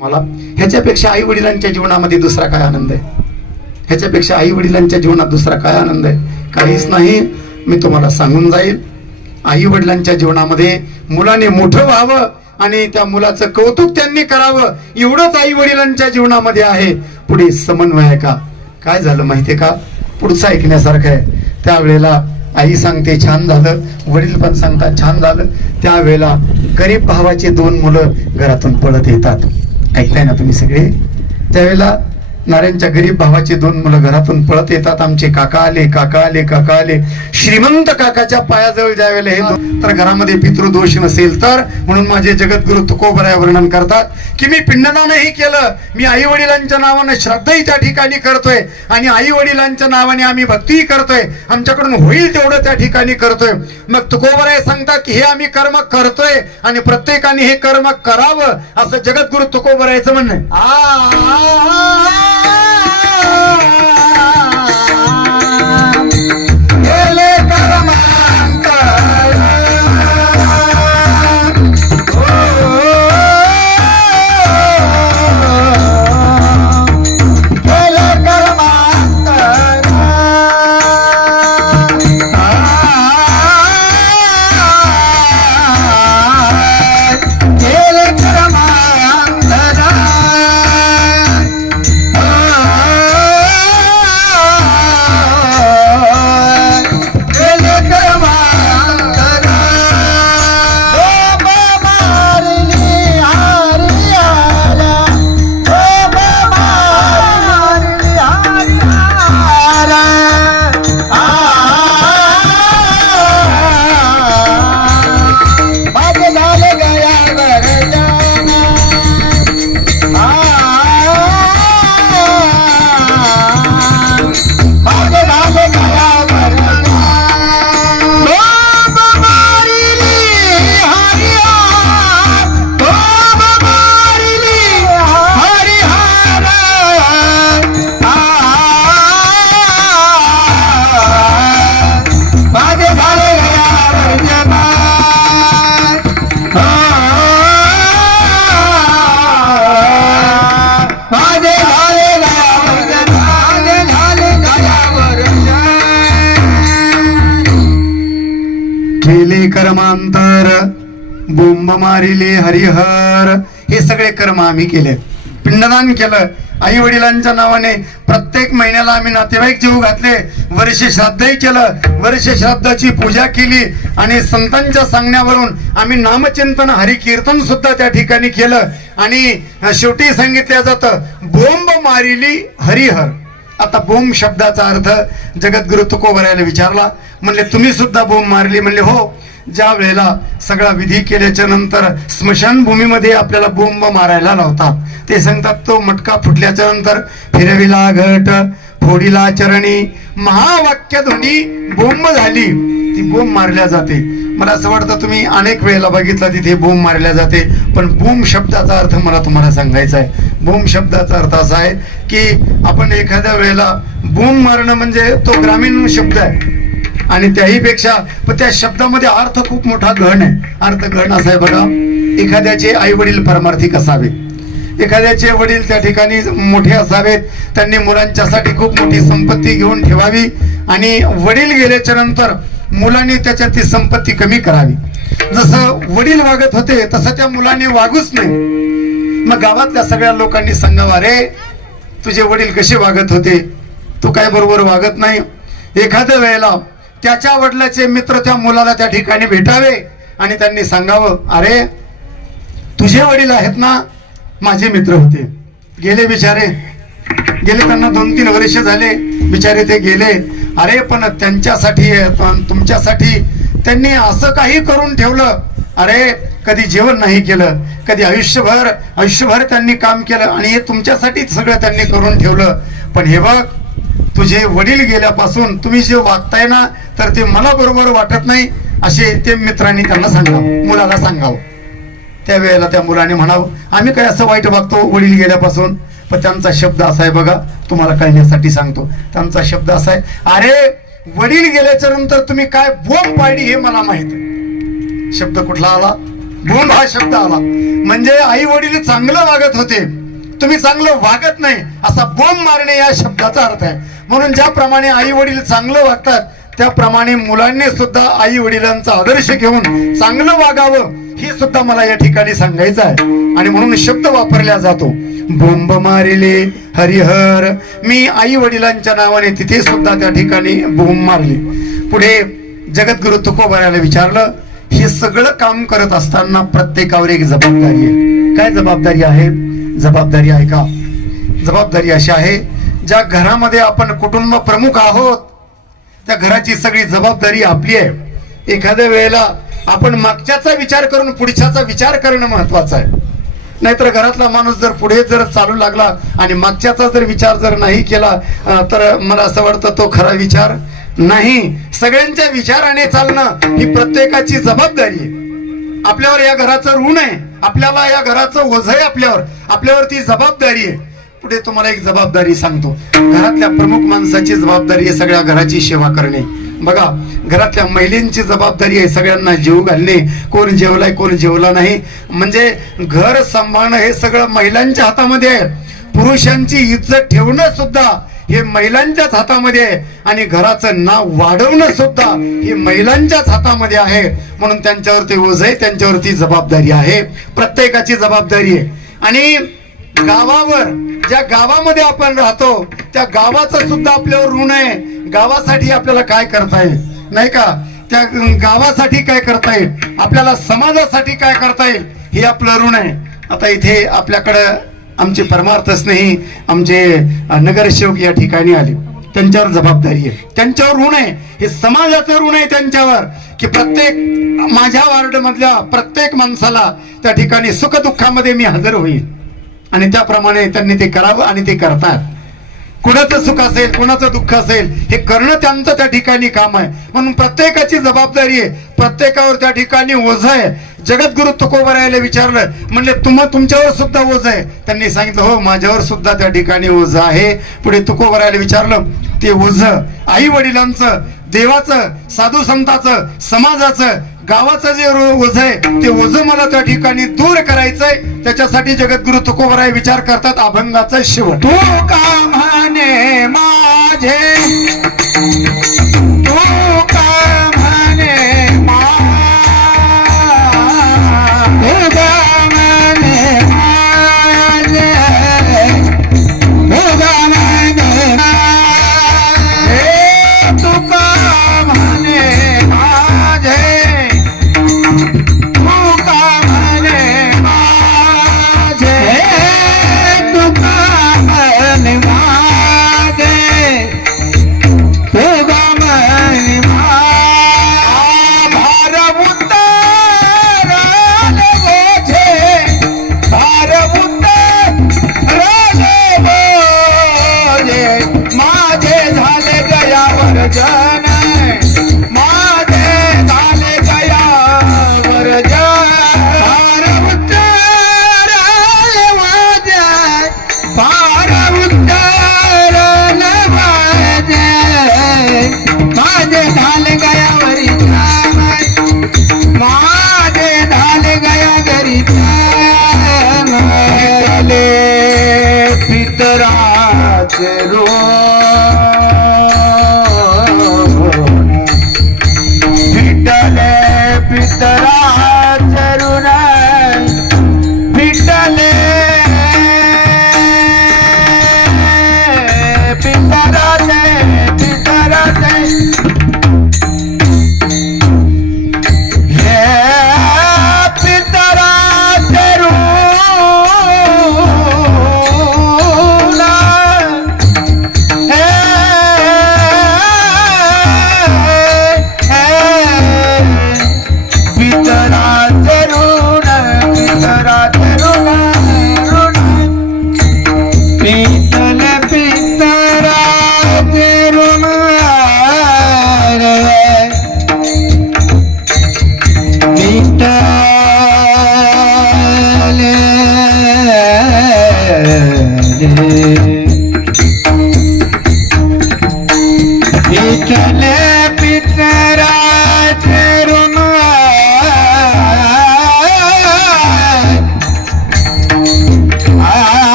मला ह्याच्यापेक्षा आई वडिलांच्या जीवनामध्ये दुसरा काय आनंद आहे? ह्याच्यापेक्षा आई वडिलांच्या जीवनात दुसरा काय आनंद आहे? काहीच नाही. मी तुम्हाला सांगून जाईल. आई वडिलांच्या जीवनामध्ये मुलाने मोठं व्हावं आणि त्या मुलाचं कौतुक त्यांनी करावं. एवढंच आई वडिलांच्या जीवनामध्ये आहे. पुढे समन्वय आहे का? काय झालं माहितीये का? पुढचं ऐकण्यासारखं आहे. त्यावेळेला आई सांगते छान झालं. वडील पण सांगतात छान झालं. त्यावेळेला गरीब भावाचे दोन मुलं घरातून पळत येतात. ऐकताय ना तुम्ही सगळे? त्यावेळेला नारायणच्या गरीब भावाचे दोन मुलं घरातून पळत येतात. आमचे काका आले काका आले काका आले. श्रीमंत काकाच्या पायाजवळ ज्या वेळेला हे तर घरामध्ये पितृदोष नसेल तर म्हणून माझे जगद्गुरु तुकोबराय वर्णन करतात की मी पिंडदानही केलं. मी आई वडिलांच्या नावाने श्रद्धाही त्या ठिकाणी करतोय आणि आई वडिलांच्या नावाने आम्ही भक्तीही करतोय. आमच्याकडून होईल तेवढं त्या ठिकाणी करतोय. मग तुकोबराय सांगतात की हे आम्ही कर्म करतोय आणि प्रत्येकाने हे कर्म करावं असं जगद्गुरु तुकोबरायचं म्हणणं आ. केले कर्मांतर. बोंब मारिले हरिहर. हे सगळे कर्म आम्ही केले. पिंडदान केलं. आई वडिलांच्या नावाने प्रत्येक महिन्याला आम्ही नातेवाईक जीव घातले. वर्ष श्राद्धही केलं. वर्ष श्राद्धाची पूजा केली. आणि संतांच्या सांगण्यावरून आम्ही नामचिंतन हरिकीर्तन सुद्धा त्या ठिकाणी केलं. आणि शेवटी सांगितलं जातं बोंब मारिली हरिहर. आता बोंब शब्दाचा अर्थ जगद्गुरु तुकोबरायला विचारला. म्हणले तुम्ही सुद्धा बोंब मारली? म्हणले हो. ज्या वेळेला सगळा विधी केल्याच्यानंतर स्मशानभूमीमध्ये आपल्याला बोंब मारायला लावतात ते सांगतात तो मटका फुटल्याच्या नंतर फिरविला घट फोडीला चरणी महावाक्य ध्वनी बोंब झाली. ती बोंब मारल्या जाते. मला असं वाटतं तुम्ही अनेक वेळेला बघितलं तिथे बोंब मारल्या जाते. पण बोंब शब्दाचा अर्थ मला तुम्हाला सांगायचा आहे. बोंब शब्दाचा अर्थ असा आहे की आपण एखाद्या वेळेला बोंब मारणं म्हणजे तो ग्रामीण शब्द आहे. आणि त्याही पेक्षा पण त्या शब्दामध्ये अर्थ खूप मोठा गहन आहे. अर्थ गहन असा आहे बघा. एखाद्याचे आई वडील परमार्थिक असावे एखाद्याचे वडील त्या ठिकाणी मोठे असावेत. त्यांनी मुलांच्यासाठी खूप मोठी संपत्ती घेऊन ठेवावी. आणि वडील गेल्याच्यानंतर मुलांनी त्याच्यात ती संपत्ती कमी करावी. जसं वडील वागत होते तसं त्या मुलांनी वागूच नाही. मग गावातल्या सगळ्या लोकांनी सांगावा रे तुझे वडील कसे वागत होते? तू काय बरोबर वागत नाही? एखाद्या वेळेला त्याच्या वडिलाचे मित्र त्या मुलाला त्या ठिकाणी भेटावे आणि त्यांनी सांगावं अरे तुझे वडील आहेत ना माझे मित्र होते. गेले बिचारे. गेले त्यांना दोन तीन वर्ष झाले. बिचारे ते गेले. अरे पण त्यांच्यासाठी पण तुमच्यासाठी त्यांनी असं काही करून ठेवलं. अरे कधी जेवण नाही केलं कधी आयुष्यभर आयुष्यभर त्यांनी काम केलं आणि हे तुमच्यासाठी सगळं त्यांनी करून ठेवलं. पण हे बघ तुझे वडील गेल्यापासून तुम्ही जे वागताय ना तर ते मला बरोबर वाटत नाही असे ते मित्रांनी त्यांना सांगावं मुलाला सांगावं. त्यावेळेला त्या मुलाने म्हणावं आम्ही काय असं वाईट वागतो वडील गेल्यापासून? पण त्यांचा शब्द असा आहे बघा तुम्हाला कळण्यासाठी सांगतो. त्यांचा शब्द असा आहे अरे वडील गेल्याच्यानंतर तुम्ही काय बोंब पाडली हे मला माहीत शब्द कुठला आला? बोंब हा शब्द आला. म्हणजे आई वडील चांगलं वागत होते. तुम्ही चांगलं वागत नाही असा बोंब मारणे या शब्दाचा अर्थ आहे. म्हणून ज्याप्रमाणे आई वडील चांगलं वागतात त्याप्रमाणे मुलांनी सुद्धा आई वडिलांचा आदर्श घेऊन चांगलं वागावं हे सुद्धा मला या ठिकाणी सांगायचं आहे. आणि म्हणून शब्द वापरला जातो. बोंब मारिले हरिहर. मी आई वडिलांच्या नावाने तिथे सुद्धा त्या ठिकाणी बोंब मारली. पुढे जगद्गुरु तुकोबाराला विचारलं हे सगळं काम करत असताना प्रत्येकावर एक जबाबदारी आहे. काय जबाबदारी आहे? जबाबदारी आहे का? जबाबदारी अशी आहे ज्या घरामध्ये आपण कुटुंब प्रमुख आहोत त्या घराची सगळी जबाबदारी आपली आहे. एखाद्या वेळेला आपण मागच्याचा विचार करून पुढच्याचा विचार करणं महत्वाचं आहे. नाहीतर घरातला माणूस जर पुढे जर चालू लागला आणि मागच्याचा जर विचार जर नाही केला तर मला असं वाटतं तो खरा विचार नाही. सगळ्यांच्या विचाराने चालणं ही प्रत्येकाची जबाबदारी आहे. आपल्यावर या घराचं ऋण आहे. आपल्याला या घराचं ओझ आहे आपल्यावर. आपल्यावर ती जबाबदारी आहे. पुढे तुम्हाला एक जबाबदारी सांगतो. घरातल्या प्रमुख माणसाची जबाबदारी आहे सगळ्या घराची सेवा करणे. बघा घरातल्या महिलांची जबाबदारी आहे सगळ्यांना जीव घालणे. कोण जेवलाय कोण जेवला नाही. म्हणजे घर सांभाळणं हे सगळं महिलांच्या हातामध्ये आहे. पुरुषांची इज्जत ठेवणं सुद्धा हे महिलांच्याच हातामध्ये आहे. आणि घराचं नाव वाढवणं सुद्धा हे महिलांच्याच हातामध्ये आहे. म्हणून त्यांच्यावरती ओझ आहे त्यांच्यावरती जबाबदारी आहे. प्रत्येकाची जबाबदारी आहे. आणि गावावर ज्या गावामध्ये आपण राहतो त्या गावाचं सुद्धा आपल्यावर ऋण आहे. गावासाठी आपल्याला काय करता येईल? नाही का? त्या गावासाठी काय करता येईल? आपल्याला समाजासाठी काय करता येईल? हे आपलं ऋण आहे. आता इथे आपल्याकडं आमचे परमार्थ स्नेही आमचे नगरसेवक या ठिकाणी आले. त्यांच्यावर जबाबदारी आहे. त्यांच्यावर ऋण आहे. हे समाजाचं ऋण आहे त्यांच्यावर. की प्रत्येक माझ्या वार्ड मधल्या प्रत्येक माणसाला त्या ठिकाणी सुखदुःखामध्ये मी हजर होईल. आणि त्याप्रमाणे त्यांनी ते करावं आणि ते करतात. कुणाचं सुख असेल कुणाचं दुःख असेल हे करणं त्यांचं त्या ठिकाणी काम आहे. म्हणून प्रत्येकाची जबाबदारी आहे. प्रत्येकावर त्या ठिकाणी ओझ आहे. जगद्गुरु तुकोबरायला विचारलं म्हणले तुम तुमच्यावर सुद्धा ओझ आहे. त्यांनी सांगितलं हो माझ्यावर सुद्धा त्या ठिकाणी ओझ आहे. पुढे तुकोबरायला विचारलं ते ओझ आई वडिलांचं देवाचं साधू संताचं समाजाचं गावाचं जे ओझ आहे ते ओझ मला त्या ठिकाणी दूर करायचंय. त्याच्यासाठी जगद्गुरु तुकोबराय विचार करतात अभंगाचा शेवट तू का म्हणे माझे